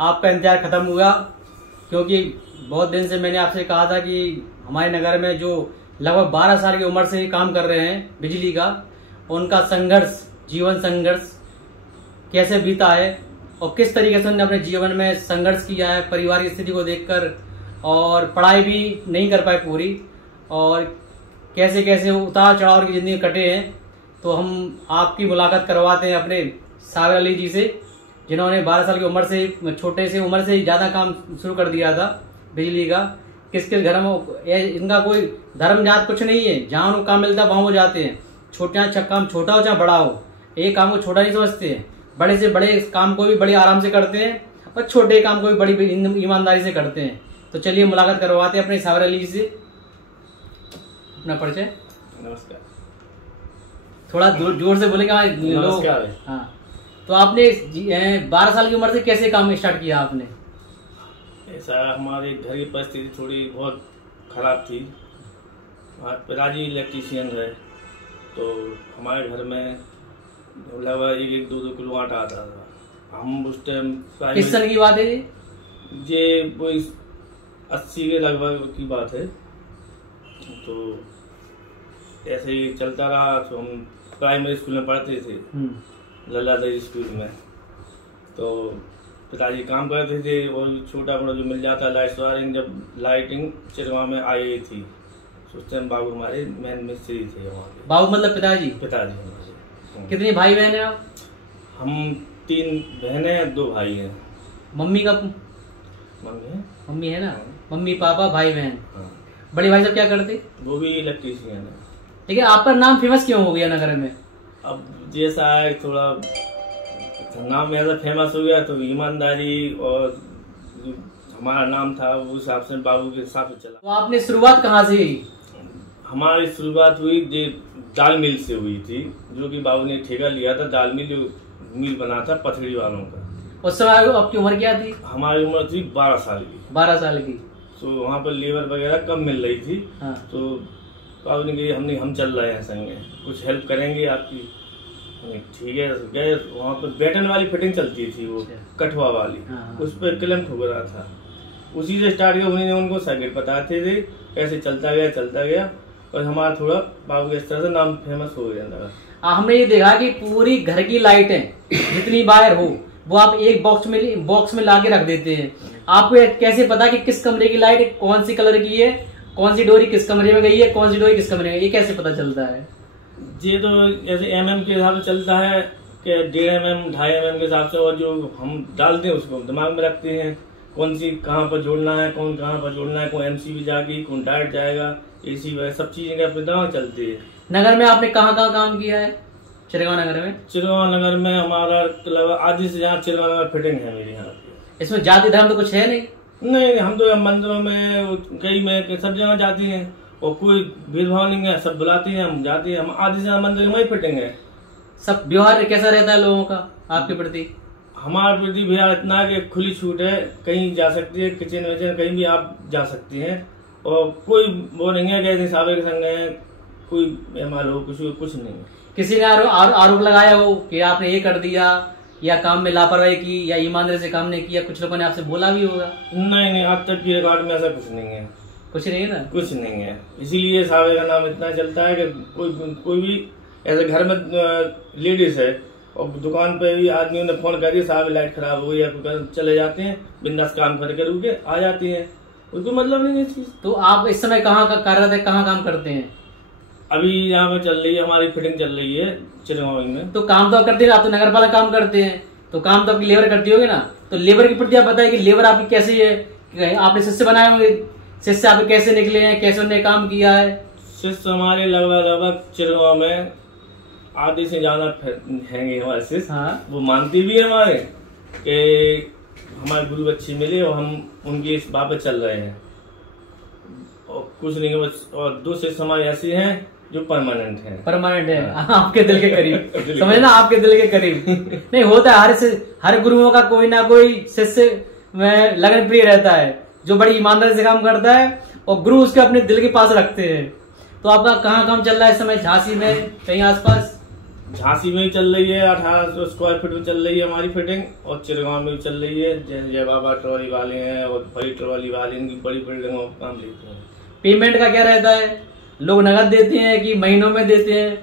आपका इंतजार खत्म हुआ, क्योंकि बहुत दिन से मैंने आपसे कहा था कि हमारे नगर में जो लगभग 12 साल की उम्र से ही काम कर रहे हैं बिजली का, उनका संघर्ष, जीवन संघर्ष कैसे बीता है और किस तरीके से उन्होंने अपने जीवन में संघर्ष किया है परिवार की स्थिति को देखकर, और पढ़ाई भी नहीं कर पाए पूरी, और कैसे कैसे उतार चढ़ाव की जिंदगी कटे हैं। तो हम आपकी मुलाकात करवाते हैं अपने साबिर अली जी से, जिन्होंने 12 साल की उम्र से, छोटे से उम्र से ही ज्यादा काम शुरू कर दिया था बिजली का। किस किस घर में इनका कोई धर्म जात कुछ नहीं है, जहाँ उनको काम मिलता है वहां वो जाते हैं। काम छोटा हो चाहे बड़ा हो, एक काम को छोटा नहीं समझते हैं, बड़े से बड़े काम को भी बड़े आराम से करते हैं और छोटे काम को भी बड़ी ईमानदारी से करते हैं। तो चलिए मुलाकात करवाते हैं अपने साबिर अली से। अपना परिचय। नमस्कार। थोड़ा जोर से बोलेगा लोग। हाँ, तो आपने 12 साल की उम्र से कैसे काम स्टार्ट किया आपने? ऐसा हमारे घर की परिस्थिति थोड़ी बहुत खराब थी। हमारे पिताजी इलेक्ट्रीशियन है, तो हमारे घर में लगभग 1-2 किलो आटा आता था। हम उस टाइम किस साल की बात है ये कोई 80 के लगभग की बात है। तो ऐसे ही चलता रहा। तो हम प्राइमरी स्कूल में पढ़ते थे, लल्लादरी स्कूल में। तो पिताजी काम करते थे और छोटा मोटा जो मिल जाता लाइट वायरिंग, जब लाइटिंग चिरवा में आई थी उस टाइम बाबू हमारे मेन मिस्त्री थे वहाँ के। बाबू मतलब पिताजी? पिताजी हमारे। कितने भाई बहन है आप? हम 3 बहनें हैं, 2 भाई हैं। मम्मी का? मम्मी है ना। मम्मी पापा भाई बहन। हाँ। बड़े भाई साहब क्या करते? वो भी इलेक्ट्रीशियन है। ठीक है, आपका नाम फेमस क्यों हो गया नगर में? अब जैसा है थोड़ा नाम ऐसा फेमस हो गया, तो ईमानदारी और हमारा नाम था उस हिसाब से बाबू के हिसाब से चला। तो आपने शुरुआत कहाँ से? हमारी शुरुआत हुई दाल मिल से हुई थी, जो कि बाबू ने ठेका लिया था। दाल मिल, जो मिल बना था पथरी वालों का। उस समय आपकी उम्र क्या थी? हमारी उम्र थी 12 साल की। 12 साल की। तो वहाँ पर लेबर वगैरह कम मिल रही थी। हाँ। तो बाबू ने कही हम चल रहे हैं संगे, कुछ हेल्प करेंगे आपकी। ठीक है, गए। वहाँ पर बैटन वाली फिटिंग चलती थी, वो कठवा वाली। हाँ। उस पर क्लैम ठुक रहा था, उसी से स्टार्ट किया। उन्होंने उनको सर्किट बताते थे, कैसे चलता गया और हमारा थोड़ा बाबू के इस तरह से नाम फेमस हो गया लगा। हमने ये देखा कि पूरी घर की लाइटें जितनी वायर हो वो आप एक बॉक्स में लाके रख देते हैं। आपको कैसे पता कि किस कमरे की लाइट कौन सी कलर की है, कौन सी डोरी किस कमरे में गई है, कौन सी डोरी किस कमरे में, ये कैसे पता चलता है? ये तो जैसे mm के हिसाब से चलता है कि 1.5 mm 2.5 mm के हिसाब से, और जो हम डालते हैं उसको दिमाग में रखते हैं, कौन सी कहाँ पर जोड़ना है, कौन कहाँ पर जोड़ना है, कौन MCB जाएगी, कौन डायरेक्ट जाएगा, AC वगैरह सब चीजें अपने दिमाग चलती है। नगर में आपने कहाँ काम किया है? चिरगांव नगर में? चिरगांव नगर में हमारा आधी से ज्यादा चिरगांव नगर फिटिंग है मेरी यहाँ। इसमें जाति धर्म तो कुछ है नहीं? नहीं, हम तो मंदिरों में कई में सब जगह जाती हैं और कोई भेदभाव नहीं है, सब बुलाती हैं, हम जाते हैं। हम आधी से मंदिर में ही फिटिंग है। सब व्यवहार कैसा रहता है लोगों का आपके प्रति? हमारे प्रति भैया इतना कि खुली छूट है, कहीं जा सकती है, किचन विचन कहीं भी आप जा सकती हैं, और कोई वो नहीं है कि साबिर के संग है, कोई मेहमान हो, कुछ नहीं है। किसी ने आरोप लगाया हो कि आपने ये कर दिया या काम में लापरवाही की या ईमानदारी से काम नहीं किया? कुछ लोगों ने आपसे बोला भी होगा। नहीं, आज तक की रिकॉर्ड में ऐसा कुछ नहीं है। कुछ नहीं है ना? कुछ नहीं है। इसीलिए साबिर का नाम इतना चलता है कि कोई भी ऐसे घर में लेडीज है और दुकान पे भी आदमियों ने फोन कर दिया साहब लाइट खराब हो गई या चले जाते हैं, बिंदास काम करके रुके आ जाती हैं, उसको मतलब नहीं है चीज। तो आप इस समय कहाँ कार्यरत है, कहाँ काम करते हैं? अभी यहाँ पे चल रही है, हमारी फिटिंग चल रही है चिरगांव में। तो काम तो करते हैं, आप तो नगर पालिका काम करते हैं, तो काम तो आपकी लेबर करती होगी ना। तो लेबर के प्रति आप बताइए कि लेबर आपकी कैसी है? आपने शिष्य बनाए होंगे, शिष्य आपके कैसे निकले हैं, कैसे उन्होंने काम किया है? शिष्य हमारे लगभग चिरगांव में आधे से ज्यादा हैंगे हमारे शिष्य। हाँ। वो मानती भी है हमारे कि हमारे गुरु अच्छी मिले और हम उनकी इस बात पे चल रहे हैं, और कुछ नहीं। और 2 शिष्य हमारे ऐसे हैं जो परमानेंट है। हाँ। आपके दिल के करीब समझना, आपके दिल के करीब नहीं होता है। हर गुरुओं का कोई ना कोई शिष्य में लगन प्रिय रहता है, जो बड़ी ईमानदारी से काम करता है और गुरु उसके अपने दिल के पास रखते हैं। तो आपका कहाँ काम चल रहा है इस समय? झांसी में कहीं आसपास? झांसी में भी चल रही है, 1800 स्क्वायर फीट में चल रही है हमारी फिटिंग, और चिरगांव में भी चल रही है। जय बाबा ट्रॉली वाले हैं और बड़ी ट्रॉली वाले, इनकी बड़ी बिल्डिंगों में काम लेते हैं। पेमेंट का क्या रहता है, लोग नगद देते हैं कि महीनों में देते हैं?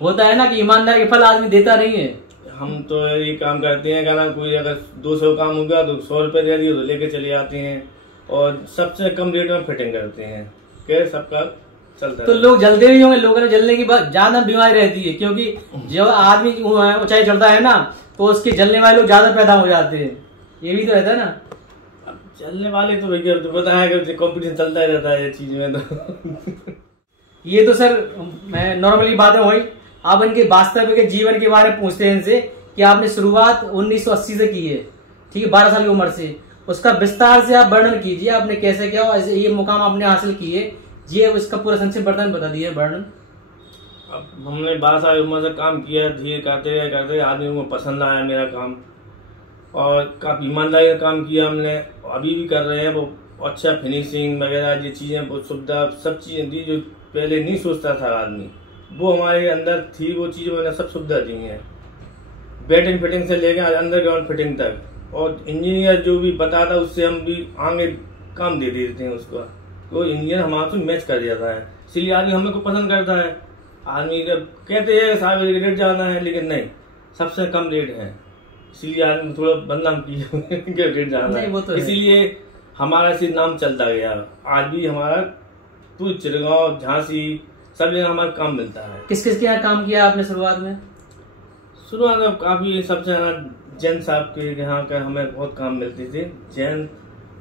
होता है ना कि ईमानदार के फल आदमी देता नहीं है। हम तो ये काम करते हैं, क्या ना, कोई अगर 200 काम हो गया तो 100 रुपए दे दिए तो लेके चले आते हैं, और सबसे कम रेट में फिटिंग करते हैं, क्या सबका चलता तो है। लोग जलते भी होंगे, लोगों ने जलने की ज्यादा बीमारी रहती है, क्योंकि जब आदमी ऊंचाई चढ़ता है ना तो उसके जलने वाले लोग ज्यादा पैदा हो जाते हैं, ये भी तो रहता है ना। अब जलने वाले तो भैया तो पता है कि कंपटीशन चलता ही रहता है ये चीज में तो ये तो सर मैं नॉर्मली बातें हुई। आप इनके वास्तविक जीवन के बारे में पूछते हैं इनसे कि आपने शुरुआत 1980 से की है, ठीक है, 12 साल की उम्र से। उसका विस्तार से आप वर्णन कीजिए, आपने कैसे क्या ये मुकाम आपने हासिल किए, ये इसका पूरा संक्षिप्त वर्णन बता दिए वर्णन। अब हमने 12 साल उम्र से काम किया, धीरे करते आदमी को पसंद आया मेरा काम, और काफी ईमानदारी का काम किया हमने, अभी भी कर रहे हैं। वो अच्छा फिनिशिंग वगैरह ये चीजें, वो सुविधा सब चीजें दी जो पहले नहीं सोचता था आदमी, वो हमारे अंदर थी, वो चीजें मैंने सब सुविधा दी है, बैटिंग फिटिंग से लेकर अंडरग्राउंड फिटिंग तक। और इंजीनियर जो भी बताता उससे हम भी आगे काम दे देते हैं उसको, तो इंजीनियर हमारे से मैच कर जाता है, इसलिए आदमी हमें को पसंद करता है। आदमी जब कहते हैं साहब रेट जाना है, लेकिन नहीं, सबसे कम रेट है, इसलिए आदमी थोड़ा बदनाम किया रेट जाना है, तो इसीलिए हमारा सिर्फ नाम चलता गया। आज भी हमारा पूरे चिरगांव झांसी सब जगह हमारा काम मिलता है। किस किस के यहाँ काम किया आपने शुरुआत में? शुरुआत में काफी सबसे ज्यादा जैन साहब के यहाँ का हमें बहुत काम मिलते थे, जैन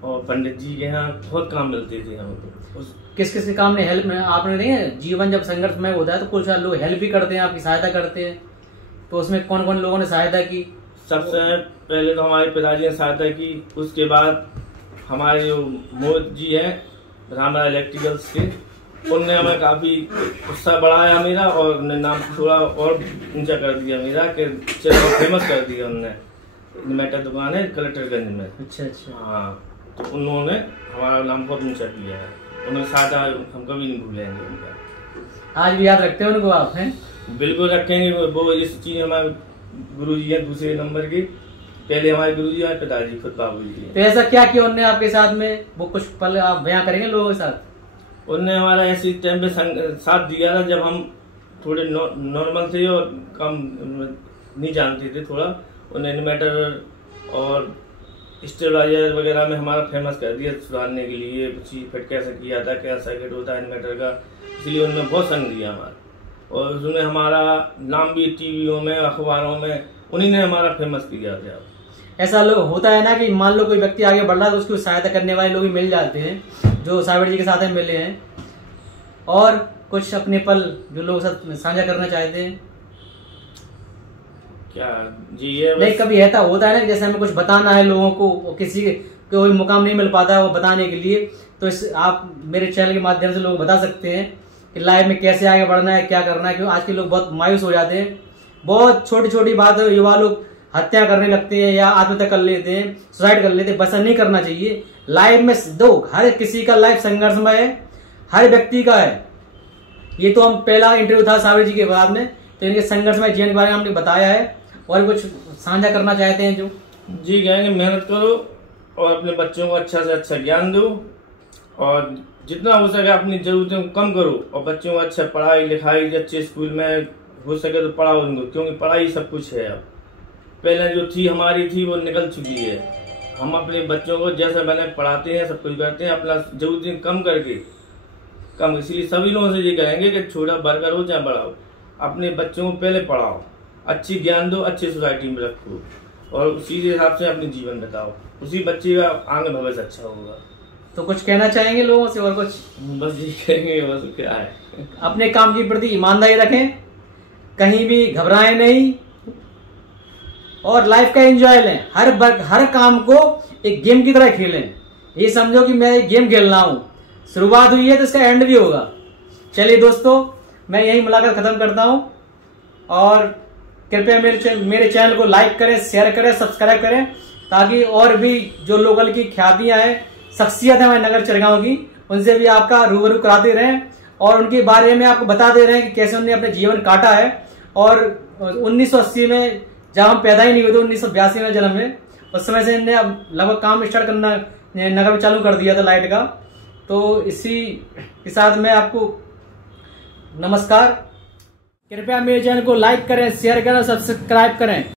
और पंडित जी के यहाँ बहुत काम मिलते थे हमको। किस किस के काम ने हेल्प में आपने नहीं है? जीवन जब संघर्ष में होता है तो कुछ लोग हेल्प भी करते हैं, आपकी सहायता करते हैं, तो उसमें कौन कौन लोगों ने सहायता की? सबसे पहले तो हमारे पिताजी ने सहायता की, उसके बाद हमारे जो मोदी जी हैं रामराज इलेक्ट्रिकल्स के, उनने हमें काफी उत्साह बढ़ाया मेरा, और उन्हें नाम थोड़ा और ऊंचा कर दिया मेरा, कि फेमस कर दिया उन्होंने। इन्वर्टर दुकान है कलेक्टरगंज में। अच्छा अच्छा। हाँ, तो उन्होंने हमारा नाम बहुत ऊंचा किया है, उन्होंने साथ हम कभी नहीं भूलेंगे उनका। आज भी याद रखते हैं उनको आप? हैं बिल्कुल रखेंगे, वो इस चीज हमारे गुरु जी हैं दूसरे नंबर की, पहले हमारे गुरु जी हमारे पिताजी खुद बाबू जी। तो ऐसा क्या किया उनने आपके साथ में, वो कुछ पल आप बयां करेंगे लोगों के साथ? उनने हमारा ऐसे टाइम पे साथ दिया था जब हम थोड़े नॉर्मल थे और कम नहीं जानते थे थोड़ा। उन्हें इन्वर्टर और स्टेबलाइजर वगैरह में हमारा फेमस कर दिया, सुधारने के लिए चीज फिट कैसे किया था, क्या सर्किट होता है इन्वर्टर का, इसलिए उन्होंने बहुत संग दिया हमारा। और उसमें हमारा नाम भी टीवियों में अखबारों में उन्हीं ने हमारा फेमस किया था। ऐसा लोग होता है ना कि मान लो कोई व्यक्ति आगे बढ़ रहा है तो उसकी सहायता करने वाले लोग भी मिल जाते हैं, जो साबिर जी के साथ में मिले हैं। और कुछ अपने पल जो लोग साथ साझा करना चाहते हैं क्या जी? ये नहीं, कभी ऐसा होता है ना जैसे हमें कुछ बताना है लोगों को, किसी कोई मुकाम नहीं मिल पाता है वो बताने के लिए, तो आप मेरे चैनल के माध्यम से लोग बता सकते हैं कि लाइफ में कैसे आगे बढ़ना है, क्या करना है। क्योंकि आज के लोग बहुत मायूस हो जाते हैं, बहुत छोटी छोटी बात है युवा लोग हत्या करने लगते हैं या आत्महत्या कर लेते हैं, सुसाइड कर लेते हैं। बस नहीं करना चाहिए। लाइफ में दो, हर किसी का लाइफ संघर्षमय है, हर व्यक्ति का है। ये तो हम पहला इंटरव्यू था साबिर जी के बाद में, तो इनके संघर्षमय जीवन के बारे में हमने बताया है। और कुछ साझा करना चाहते हैं जो? जी कहेंगे, मेहनत करो और अपने बच्चों को अच्छा से अच्छा ज्ञान दो, और जितना हो सके अपनी जरूरतों को कम करो, और बच्चों को अच्छा पढ़ाई लिखाई अच्छे स्कूल में हो सके तो पढ़ाओ उनको, क्योंकि पढ़ाई सब कुछ है। अब पहले जो थी हमारी थी वो निकल चुकी है। हम अपने बच्चों को जैसे मैंने पढ़ाते हैं, सब कुछ करते हैं, अपना जरूरतें कम करके कम। इसलिए सभी लोगों से ये कहेंगे कि छोटा बर्गर हो चाहे बड़ा हो, अपने बच्चों को पहले पढ़ाओ, अच्छी ज्ञान दो, अच्छी सोसाइटी में रखो, और उसी के हिसाब से अपने जीवन बताओ, उसी बच्चे का आगे भविष्य अच्छा होगा। तो कुछ कहना चाहेंगे लोगों से? और कुछ बस ये कहेंगे, बस क्या है, अपने काम के प्रति ईमानदारी रखें, कहीं भी घबराएं नहीं, और लाइफ का एंजॉय लें। हर काम को एक गेम की तरह खेलें। ये समझो कि मैं एक गेम खेल रहा हूं, शुरुआत हुई है तो इसका एंड भी होगा। चलिए दोस्तों, मैं यही मुलाकात खत्म करता हूं, और कृपया मेरे चैनल को लाइक करें, शेयर करें, सब्सक्राइब करें, ताकि और भी जो लोकल की ख्यातियां हैं, शख्सियत है हमारे नगर चिरगांव की, उनसे भी आपका रूबरू कराते रहें, और उनके बारे में आपको बता दे रहे हैं कि कैसे उन्होंने अपने जीवन काटा है, और 1980 में जब हम पैदा ही नहीं हुए थे, 1982 में जन्म में, उस समय से इन्हें अब लगभग काम स्टार्ट करना नगर में चालू कर दिया था लाइट का। तो इसी के साथ मैं आपको नमस्कार। कृपया मेरे चैनल को लाइक करें, शेयर करें, सब्सक्राइब करें।